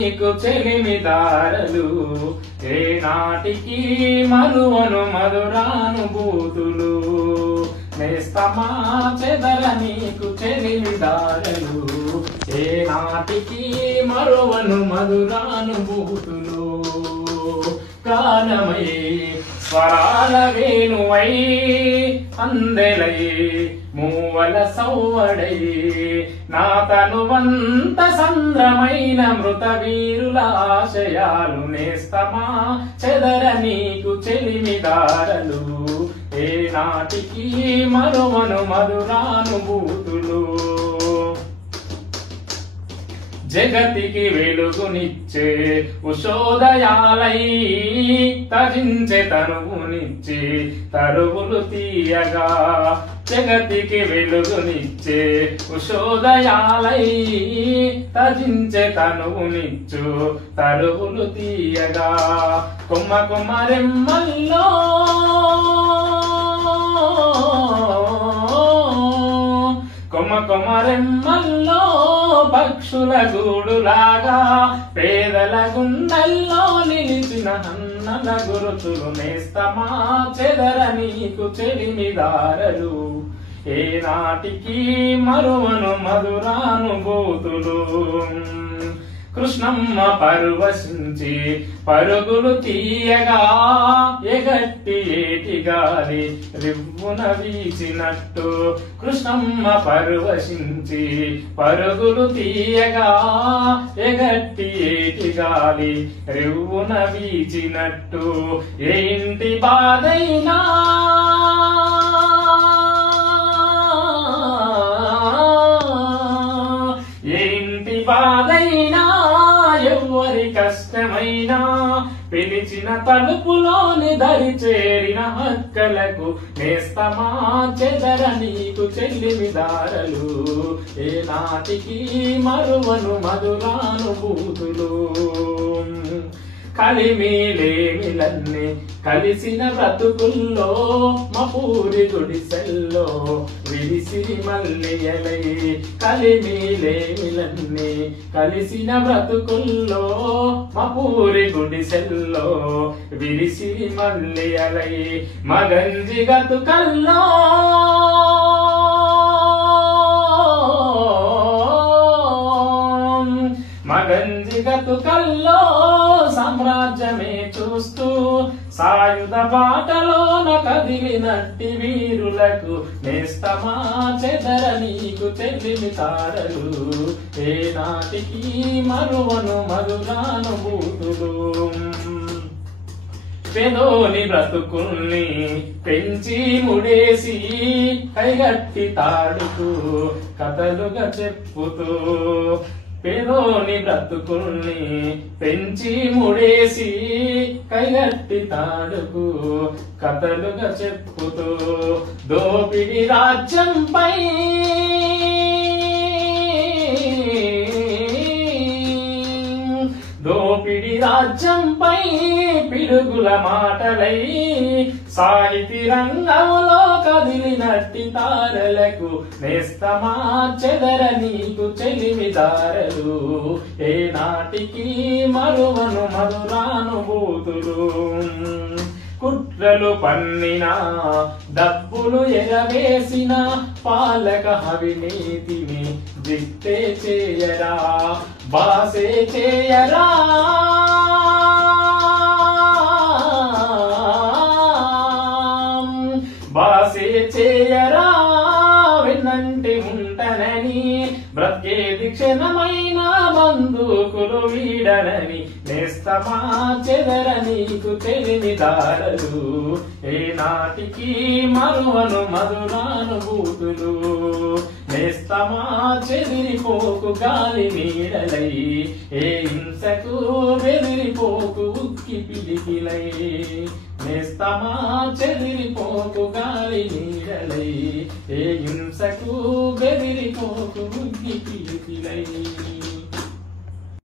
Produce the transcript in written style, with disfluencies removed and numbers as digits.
నీకు చెలిమిదారలు ఏనాటికి మరువను మధురానుభూతులు నేస్తమా చెదర నీకు చెలిమిదారలు ఏనాటికి మరువను మధురానుభూతులు గానమై స్వరాల వేణువై అందెలై మూవల సౌవడై నా తనువంత సంద్రమైన మృత వీరుల ఆశయాలు నేస్తమా చెదర నీకు చెలిమిదారలు ఏనాటికి మరువను మధురానుభూతులు జగతికి వెలుగునిచ్చే ఉషోదయాలై తరించే తనువునిచ్చే తరువులు తీయగా జగతికి వెలుగునిచ్చే ఉషోదయాలై తరించే తనువునిచ్చు తరువులు తీయగా కొమ్మ కొమ్మరెమ్మల్లో కొమ్మరెమ్మల్లో పక్షుల గూడులాగా పేదల గుండెల్లో నిలిచిన అన్నల గురుతులు నేస్తమా చెదర నీకు చెలిమిదారలు ఏనాటికి మరువను మధురానుభూతులు కృష్ణమ్మ పరువశించి పరుగులు తీయగా ఎగట్టి ఏటి గాలి రివ్వున వీచినట్టు కృష్ణమ్మ పరువశించి పరుగులు తీయగా ఎగట్టి ఏటి గాలి రివ్వున వీచినట్టు ఏ ఇంటి బాధైనా బాధైనా ఎవ్వరి కష్టమైనా పిలిచిన తలుపులోని దరి చేరిన హక్కలకు నేస్తమా చెదర నీకు చెల్లిమిదారలు ఏనాటికి మరువను మధురానుభూతులు కలిమిలేమిలన్నీ కలిసిన బ్రతుకుల్లో మపూరి గుడిసెల్లో విరిసిరి మల్లియలై కలిమిలేమిలన్నీ కలిసిన బ్రతుకుల్లో మపూరి గుడిసెల్లో విరిసిరి మల్లియలై మగంజి గతుకల్లో మగంజి గతుకల్లో సామ్రాజ్యమే చూస్తూ సాయుధ బాటలోన కదిలినట్టి వీరులకు నేస్తమా చెదర నీకు చెలిమిదారలు ఏనాటికి మరువను మధురానుభూతులు పెదోని బ్రతుకుల్ని పెంచి ముడేసి కైగట్టి తాడుకు కథలుగా చెప్పుతూ పేదోని బ్రతుకుల్ని పెంచి ముడేసి కైగట్టి తాడుకు కథలుగా చెప్పుతూ దోపిడి రాజ్యంపై దోపిడి రాజ్యంపై పిడుగుల మాటలై సాహితీ రంగంలో కదిలినట్టి తారలకు నేస్తమా చెదర నీకు చెలిమిదారలు ఏనాటికి మరువను మధురానుభూతులు కుట్రలు పన్నిన డబ్బులు ఎగవేసిన పాలక అవినీతిని దిట్టే చేయరా బాసే చేయరా బాసే చేయరా విన్నంటి ఉంటనని బ్రతికేది క్షణమైన బంధుకులు వీడనని నేస్తమా చెదర నీకు చెలిమిదారలు ఏనాటికి మరువను మధురానుభూతులు నేస్తమా చెదిరిపోకు గాలి నీడలై ఏ హింసకు బెదిరిపోకు ఉక్కి పిలికిలై నేస్తమా చెదిరిపోకు గాలి నీడలై ఏ హింసకు బెదిరిపోకు ఉక్కి పిలికిలై